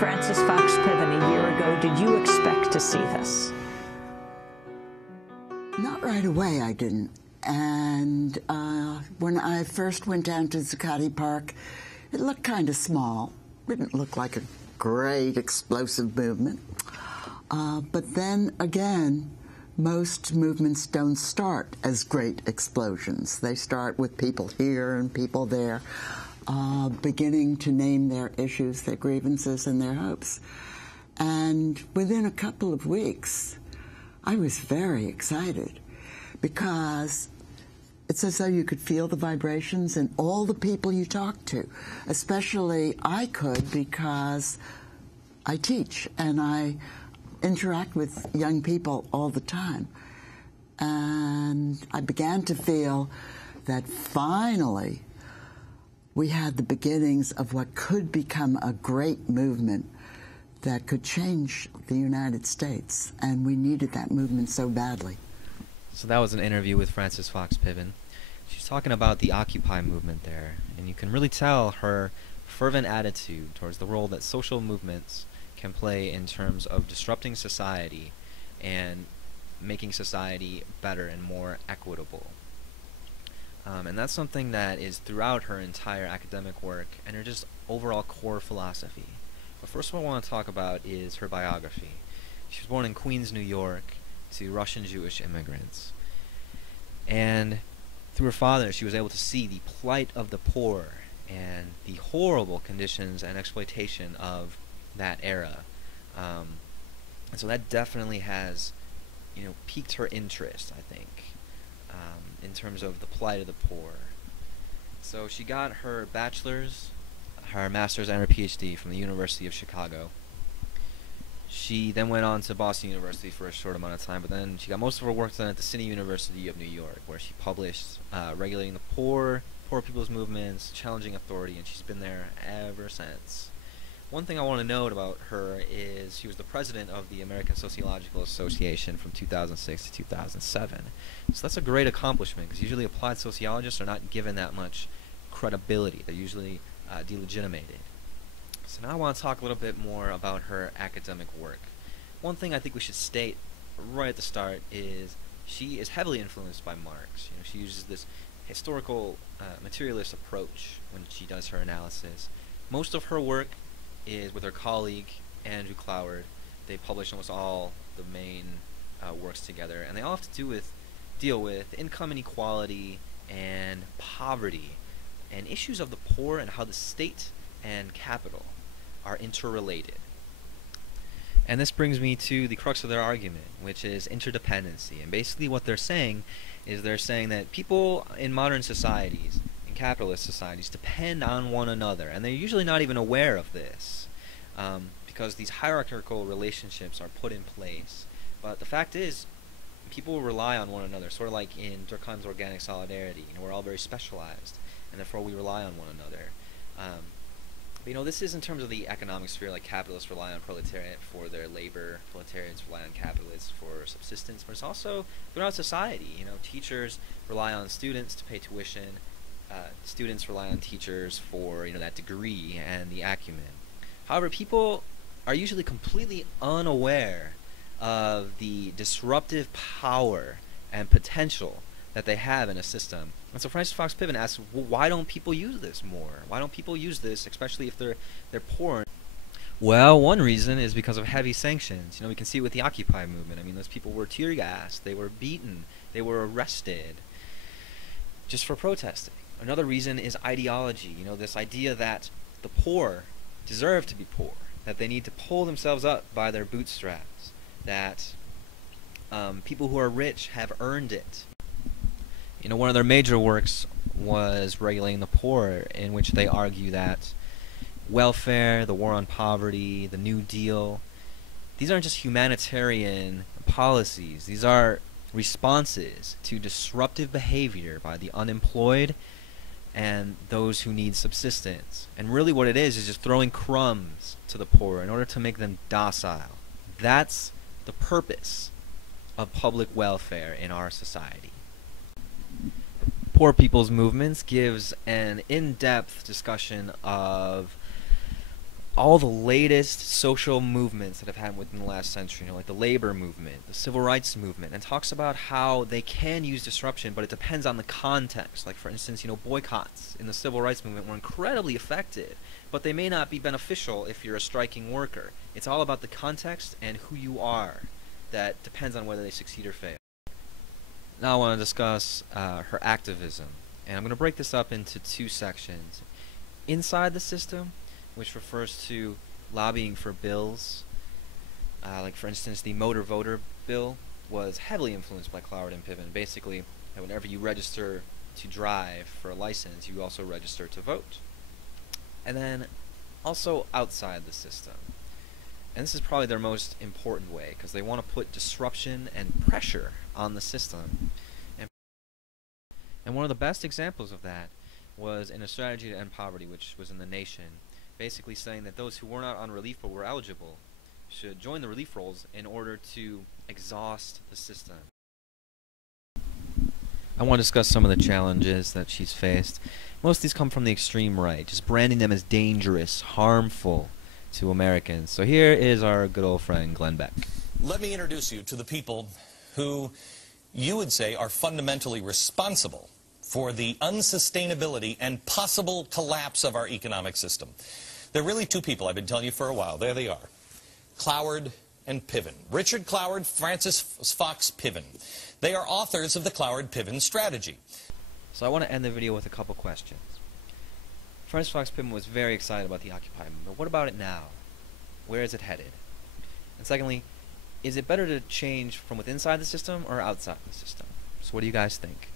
Frances Fox Piven a year ago. Did you expect to see this? Not right away, I didn't. And when I first went down to Zuccotti Park, it looked kind of small. Didn't look like a great explosive movement. But then again, most movements don't start as great explosions. They start with people here and people there, beginning to name their issues, their grievances, and their hopes. And within a couple of weeks, I was very excited because it's as though you could feel the vibrations in all the people you talk to. Especially I could because I teach and I interact with young people all the time. And I began to feel that finally we had the beginnings of what could become a great movement that could change the United States. And we needed that movement so badly. So that was an interview with Frances Fox Piven. She's talking about the Occupy movement there, and you can really tell her fervent attitude towards the role that social movements can play in terms of disrupting society and making society better and more equitable. And that's something that is throughout her entire academic work and her just overall core philosophy. But first what I want to talk about is her biography. She was born in Queens, New York, to Russian Jewish immigrants. And through her father, she was able to see the plight of the poor and the horrible conditions and exploitation of that era. And so that definitely has, piqued her interest, I think, in terms of the plight of the poor. So she got her bachelor's, her master's, and her PhD from the University of Chicago. She then went on to Boston University for a short amount of time, but then she got most of her work done at the City University of New York, where she published Regulating the Poor, Poor People's Movements, Challenging Authority, and she's been there ever since. One thing I want to note about her is she was the president of the American Sociological Association from 2006 to 2007. So that's a great accomplishment, because usually applied sociologists are not given that much credibility. They're usually delegitimated. So now I want to talk a little bit more about her academic work. One thing I think we should state right at the start is she is heavily influenced by Marx. She uses this historical materialist approach when she does her analysis. Most of her work is with her colleague Andrew Cloward. They publish almost all the main works together, and they all have to deal with income inequality and poverty and issues of the poor and how the state and capital are interrelated. And this brings me to the crux of their argument, which is interdependency. And basically what they're saying is they're saying that people in modern societies, in capitalist societies, depend on one another, and they're usually not even aware of this, because these hierarchical relationships are put in place. But the fact is, people rely on one another, sort of like in Durkheim's organic solidarity. We're all very specialized, and therefore we rely on one another. This is in terms of the economic sphere, like capitalists rely on proletariat for their labor, proletarians rely on capitalists for subsistence, but it's also throughout society. Teachers rely on students to pay tuition, students rely on teachers for, that degree and the acumen. However, people are usually completely unaware of the disruptive power and potential that they have in a system. And so Frances Fox Piven asks, well, why don't people use this more? Why don't people use this, especially if they're poor? Well, one reason is because of heavy sanctions. We can see it with the Occupy movement. Those people were tear gassed, they were beaten, they were arrested just for protesting. Another reason is ideology. This idea that the poor deserve to be poor, that they need to pull themselves up by their bootstraps, that people who are rich have earned it. One of their major works was Regulating the Poor, in which they argue that welfare, the war on poverty, the New Deal, these aren't just humanitarian policies. These are responses to disruptive behavior by the unemployed and those who need subsistence. And really what it is just throwing crumbs to the poor in order to make them docile. That's the purpose of public welfare in our society. Poor People's Movements gives an in-depth discussion of all the latest social movements that have happened within the last century, like the labor movement, the civil rights movement, and talks about how they can use disruption, but it depends on the context. Like, for instance, boycotts in the civil rights movement were incredibly effective, but they may not be beneficial if you're a striking worker. It's all about the context and who you are that depends on whether they succeed or fail. Now I want to discuss her activism, and I'm going to break this up into two sections. Inside the system, which refers to lobbying for bills, like for instance the motor voter bill was heavily influenced by Cloward and Piven. Basically, whenever you register to drive for a license, you also register to vote. And then also outside the system. And this is probably their most important way, because they want to put disruption and pressure on the system. And one of the best examples of that was in a strategy to end poverty, which was in The Nation, basically saying that those who were not on relief but were eligible should join the relief rolls in order to exhaust the system. I want to discuss some of the challenges that she's faced. Most of these come from the extreme right, just branding them as dangerous, harmful to Americans. So here is our good old friend Glenn Beck. Let me introduce you to the people who you would say are fundamentally responsible for the unsustainability and possible collapse of our economic system. There are really two people I've been telling you for a while. There they are. Cloward and Piven. Richard Cloward, Francis Fox Piven. They are authors of the Cloward-Piven strategy. So I want to end the video with a couple questions. Francis Fox Piven was very excited about the Occupy movement. What about it now? Where is it headed? And secondly, is it better to change from within the system or outside the system? So what do you guys think?